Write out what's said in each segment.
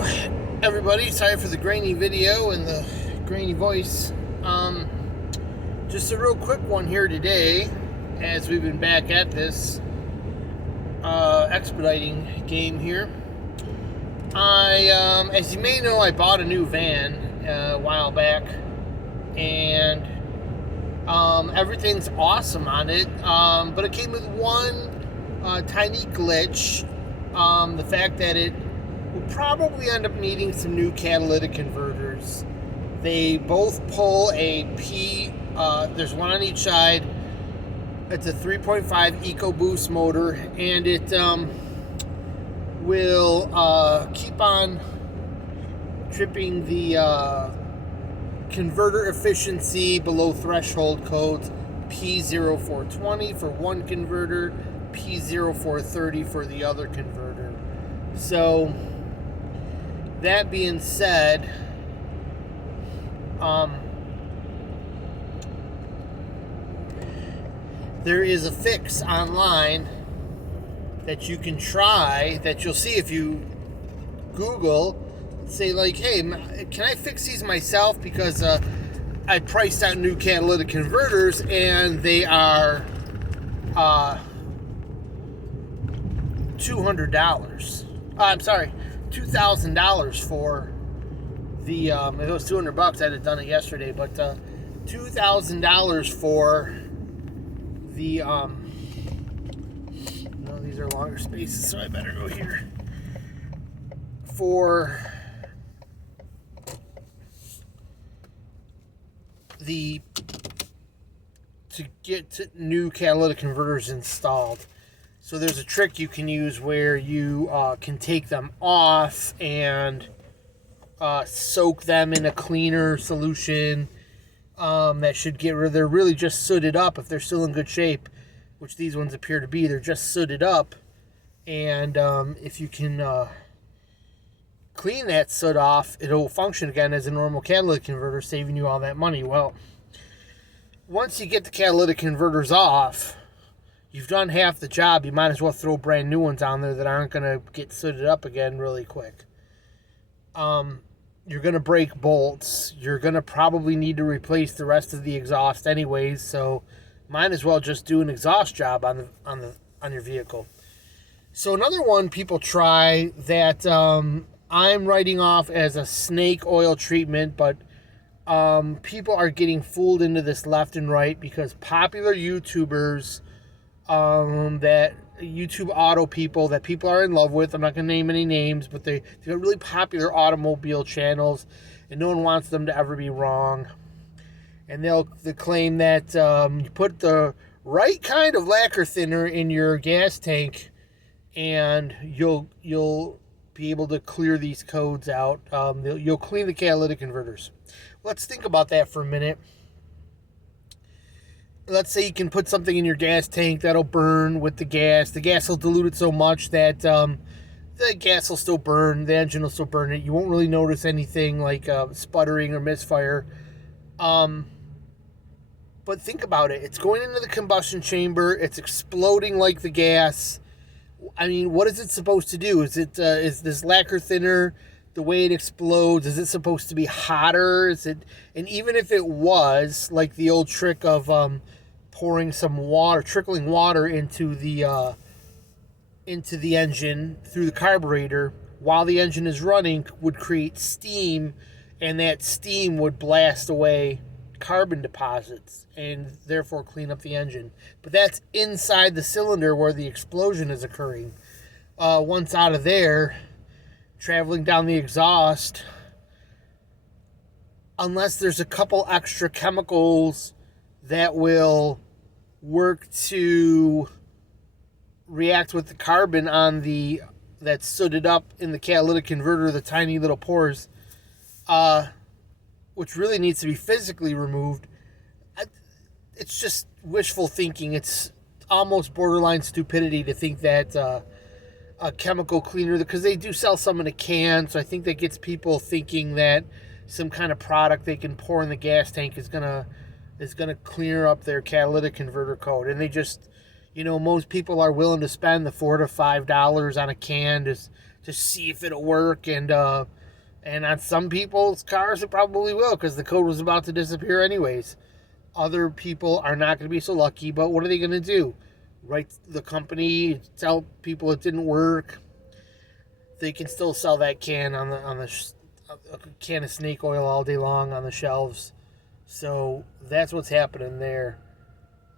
Hello, everybody. Sorry for the grainy video and the grainy voice. Just a real quick one here today, as we've been back at this expediting game here. As you may know, I bought a new van a while back, and everything's awesome on it. But it came with one tiny glitch. The fact that it will probably end up needing some new catalytic converters. They both pull a there's one on each side. It's a 3.5 EcoBoost motor, and it will keep on tripping the converter efficiency below threshold codes. p0420 for one converter, p0430 for the other converter. So that being said, there is a fix online that you can try, that you'll see if you Google, say like, hey, can I fix these myself? Because I priced out new catalytic converters and they are $200. I'm sorry, $2,000 for the, if it was $200, I'd have done it yesterday, but $2,000 for the, no, these are longer spaces, so I better go here. For the, to get new catalytic converters installed. So there's a trick you can use where you can take them off and soak them in a cleaner solution that should get rid of. They're really just sooted up if they're still in good shape, which these ones appear to be. They're just sooted up, and if you can clean that soot off, it'll function again as a normal catalytic converter, saving you all that money. Well, once you get the catalytic converters off, you've done half the job. You might as well throw brand new ones on there that aren't going to get sooted up again really quick. You're going to break bolts. You're going to probably need to replace the rest of the exhaust anyways, so might as well just do an exhaust job on your vehicle. So another one people try that I'm writing off as a snake oil treatment, but people are getting fooled into this left and right because popular YouTubers, that YouTube auto people that people are in love with, I'm not going to name any names, but they're really popular automobile channels, and no one wants them to ever be wrong. And they'll claim that you put the right kind of lacquer thinner in your gas tank, and you'll be able to clear these codes out. You'll clean the catalytic converters. Let's think about that for a minute. Let's say you can put something in your gas tank that'll burn with the gas. The gas will dilute it so much that the gas will still burn. The engine will still burn it. You won't really notice anything like sputtering or misfire. But think about it. It's going into the combustion chamber. It's exploding like the gas. I mean, what is it supposed to do? Is this lacquer thinner, the way it explodes, is it supposed to be hotter? And even if it was, like the old trick of pouring some water, trickling water into the engine through the carburetor while the engine is running, would create steam, and that steam would blast away carbon deposits and therefore clean up the engine. But that's inside the cylinder where the explosion is occurring. Once out of there, traveling down the exhaust, unless there's a couple extra chemicals that will work to react with the carbon on that's sooted up in the catalytic converter, the tiny little pores, which really needs to be physically removed. It's just wishful thinking. It's almost borderline stupidity to think that a chemical cleaner, because they do sell some in a can, so I think that gets people thinking that some kind of product they can pour in the gas tank is gonna clear up their catalytic converter code. And they just, most people are willing to spend the $4 to $5 on a can to see if it'll work. And on some people's cars, it probably will, because the code was about to disappear anyways. Other people are not going to be so lucky, but what are they going to do? Write the company, tell people it didn't work? They can still sell that can on a can of snake oil all day long on the shelves. So that's what's happening there.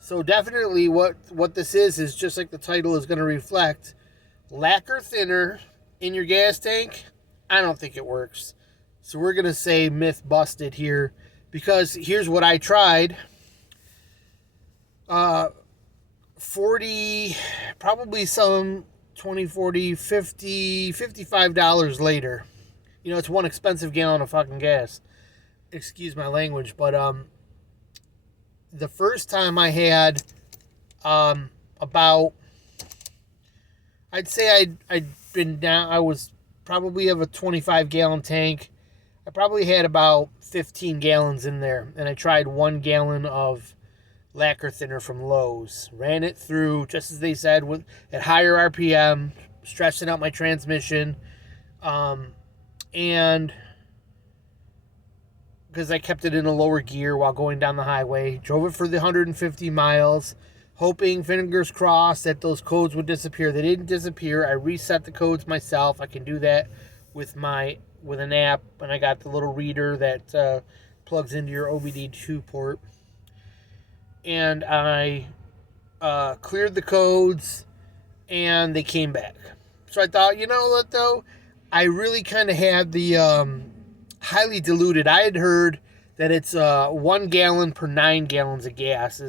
So definitely what this is just like the title is going to reflect. Lacquer thinner in your gas tank, I don't think it works. So we're going to say myth busted here, because here's what I tried. 40, probably some 20, 40, 50, $55 later. You know, it's one expensive gallon of fucking gas. Excuse my language, but the first time I had about, I'd say I'd been down, I was probably of a 25 gallon tank. I probably had about 15 gallons in there, and I tried 1 gallon of lacquer thinner from Lowe's. Ran it through, just as they said, at higher RPM, stretching out my transmission, and because I kept it in a lower gear while going down the highway. Drove it for the 150 miles, hoping, fingers crossed, that those codes would disappear. They didn't disappear. I reset the codes myself. I can do that with an app, and I got the little reader that plugs into your OBD2 port. And I cleared the codes, and they came back. So I thought, you know what, though? I really kind of had the highly diluted. I had heard that it's 1 gallon per 9 gallons of gas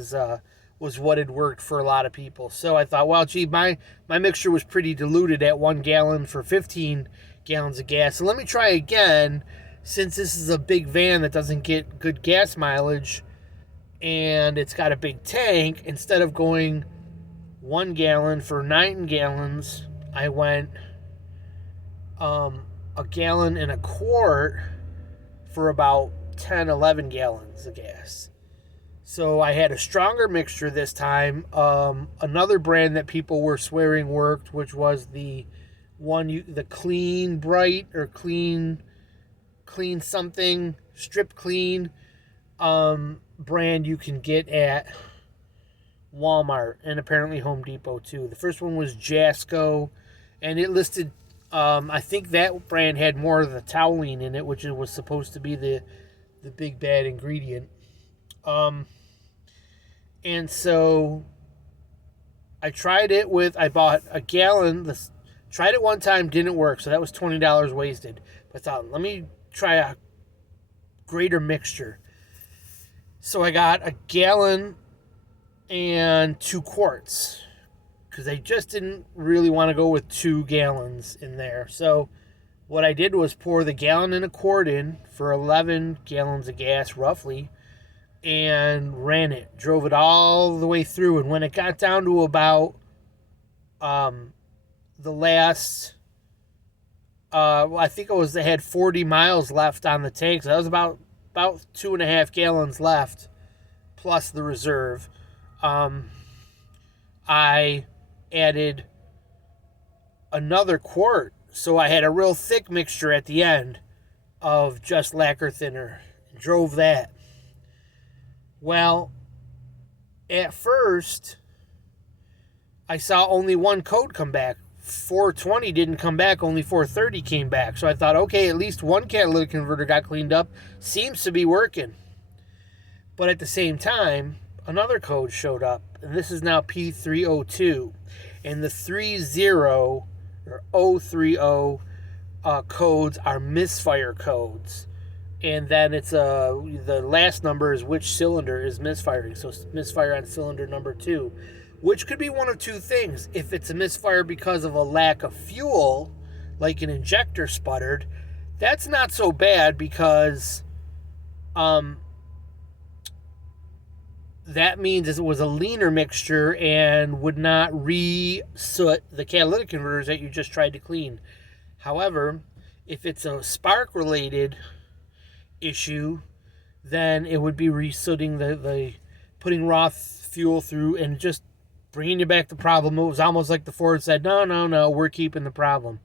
was what had worked for a lot of people. So I thought, well, gee, my mixture was pretty diluted at 1 gallon for 15 gallons of gas. So let me try again, since this is a big van that doesn't get good gas mileage, and it's got a big tank. Instead of going 1 gallon for 9 gallons, I went 1.25 gallons for about 10, 11 gallons of gas. So I had a stronger mixture this time. Another brand that people were swearing worked, which was the Clean Bright, or Clean something, Strip Clean brand you can get at Walmart and apparently Home Depot too. The first one was Jasco, and it listed, I think that brand had more of the toluene in it, which was supposed to be the big bad ingredient. And so I tried it I bought a gallon, tried it one time, didn't work, so that was $20 wasted. But I thought, let me try a greater mixture. So I got 1 gallon and 2 quarts, because I just didn't really want to go with 2 gallons in there. So what I did was pour the 1.25 gallons in for 11 gallons of gas, roughly, and ran it. Drove it all the way through, and when it got down to about the last, I think they had 40 miles left on the tank, so that was about 2.5 gallons left, plus the reserve. I added another quart, so I had a real thick mixture at the end of just lacquer thinner. Drove that. Well, at first, I saw only one code come back. 420 didn't come back, only 430 came back. So I thought, okay, at least one catalytic converter got cleaned up. Seems to be working. But at the same time, another code showed up, and this is now p0302. And the 30 or 030 codes are misfire codes. And then it's the last number is which cylinder is misfiring. So misfire on cylinder number 2, which could be one of two things. If it's a misfire because of a lack of fuel, like an injector sputtered, that's not so bad, because that means it was a leaner mixture and would not re-soot the catalytic converters that you just tried to clean. However, if it's a spark-related issue, then it would be re-sooting the putting raw fuel through and just bringing you back the problem. It was almost like the Ford said, no, we're keeping the problem.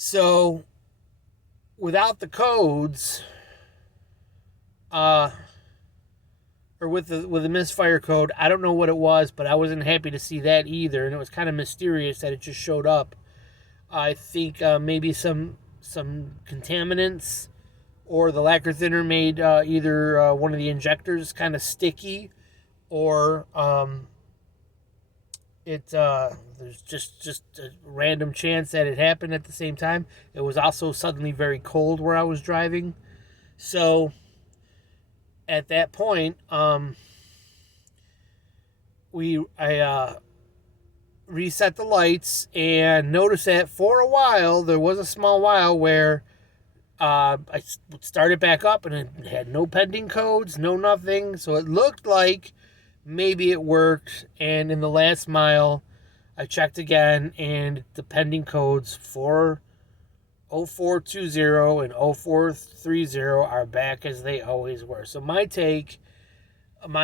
So without the codes, or with the misfire code, I don't know what it was, but I wasn't happy to see that either, and it was kind of mysterious that it just showed up. I think maybe some contaminants, or the lacquer thinner made either one of the injectors kind of sticky, or there's just a random chance that it happened at the same time. It was also suddenly very cold where I was driving, so at that point, I reset the lights and noticed that for a while, there was a small while where I started back up and it had no pending codes, no nothing. So it looked like maybe it worked. And in the last mile, I checked again, and the pending codes for 0420 and 0430 are back as they always were. So my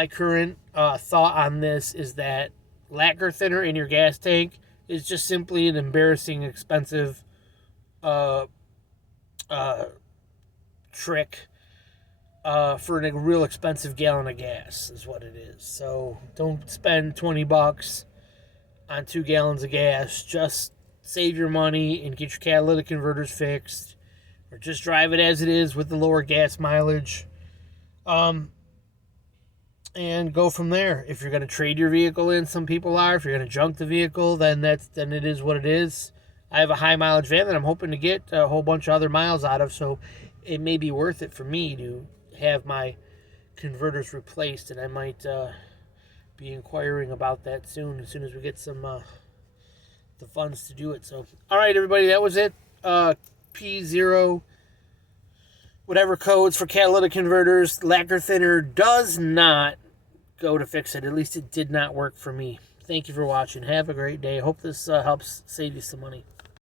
current thought on this is that lacquer thinner in your gas tank is just simply an embarrassing expensive trick for a real expensive gallon of gas is what it is. So don't spend $20 on 2 gallons of gas. Just save your money and get your catalytic converters fixed, or just drive it as it is with the lower gas mileage, and go from there. If you're going to trade your vehicle in, some people are. If you're going to junk the vehicle, then it is what it is. I have a high mileage van that I'm hoping to get a whole bunch of other miles out of, so it may be worth it for me to have my converters replaced, and I might be inquiring about that soon as we get some the funds to do it. So, all right, everybody, that was it. P0 whatever codes for catalytic converters. Lacquer thinner does not go to fix it. At least it did not work for me. Thank you for watching. Have a great day. Hope this helps save you some money.